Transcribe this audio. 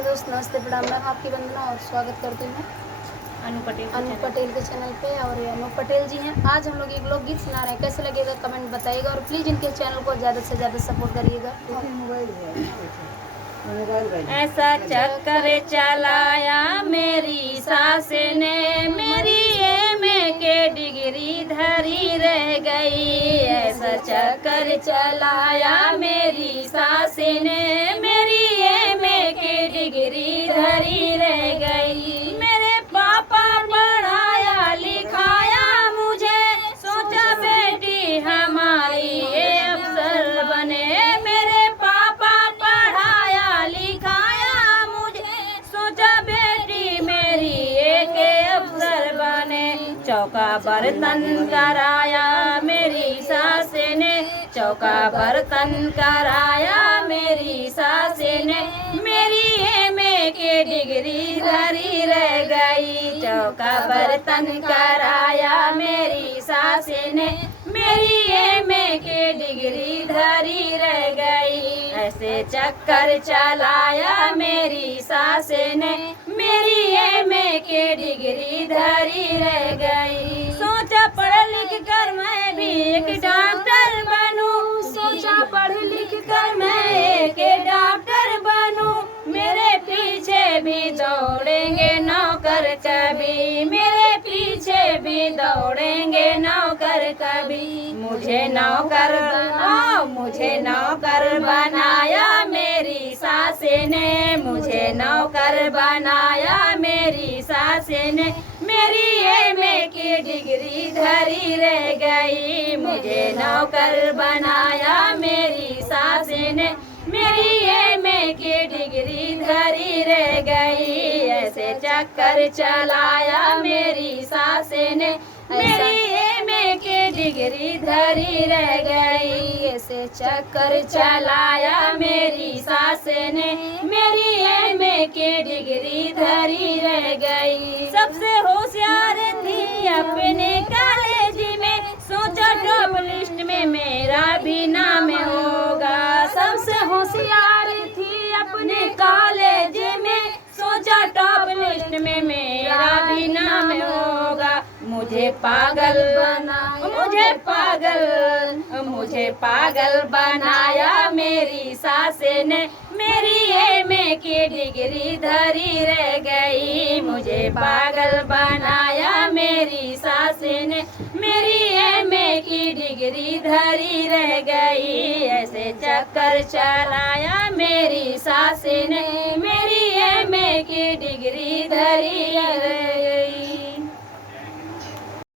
Hello दोस्त, नमस्ते, प्रणाम। मैं आपकी वंदना और स्वागत करती हूँ अनु पटेल के चैनल पे। और ये अनु पटेल जी हैं। आज हम लोग एक लोकगीत सुना रहे हैं, कैसे लगेगा कमेंट बताइएगा और प्लीज़ इनके चैनल को ज़्यादा से ज़्यादा सपोर्ट करिएगा। ऐसा चक्कर चलाया मेरी सास ने, मेरी एमए के डिग्री धरी रह गई। ऐसा चक्कर चलाया मेरी सास ने, मेरी एमए के डिग्री धरी रह गई। मेरे पापा पढ़ाया लिखाया मुझे, सोचा बेटी हमारी ये अफसर बने। मेरे पापा पढ़ाया लिखाया मुझे, सोचा बेटी मेरी एक अफसर बने। चौका बर्तन कराया मेरी सास ने, चौका बर्तन कराया मेरी सास ने, मेरी एमए के डिग्री धरी रह गई। चौका बर्तन कराया मेरी सास ने, मेरी एमए के डिग्री धरी रह गई। ऐसे चक्कर चलाया मेरी सास ने, मेरी एमए के डिग्री धरी रह गई। सोचा पढ़ लिख कर मैं भी एक डॉक्टर बनूं, सोचा पढ़ लिख कर मैं एक डॉक्टर बनूं। मेरे पीछे भी दौड़ेंगे नौकर कभी, मेरे पीछे भी दौड़ेंगे नौकर कभी। मुझे नौकर बनाया मेरी सास ने, मुझे नौकर बनाया मेरी सास ने, मेरी एमए की डिग्री धरी रह गई। मुझे नौकर बनाया मेरी सास ने, मेरी एमए की डिग्री धरी रह गई। ऐसे चक्कर चलाया मेरी सास ने, मेरी एमए की डिग्री धरी रह गई। ऐसे चक्कर चलाया मेरी सास ने, मेरी एमए की डिग्री धरी रह गई। सबसे होशियार थी अपने कॉलेज में, सोचा टॉप लिस्ट में मेरा भी नाम होगा। सबसे होशियार थी अपने कॉलेज में, सोचा टॉप लिस्ट में मेरा भी नाम होगा। मुझे पागल बनाया मेरी सास ने, मेरी एमए की डिग्री धरी रह गई। मुझे पागल बनाया मेरी सास ने, मेरी एमए की डिग्री धरी रह गई। ऐसे चक्कर चलाया मेरी सास ने, मेरी एमए की डिग्री धरी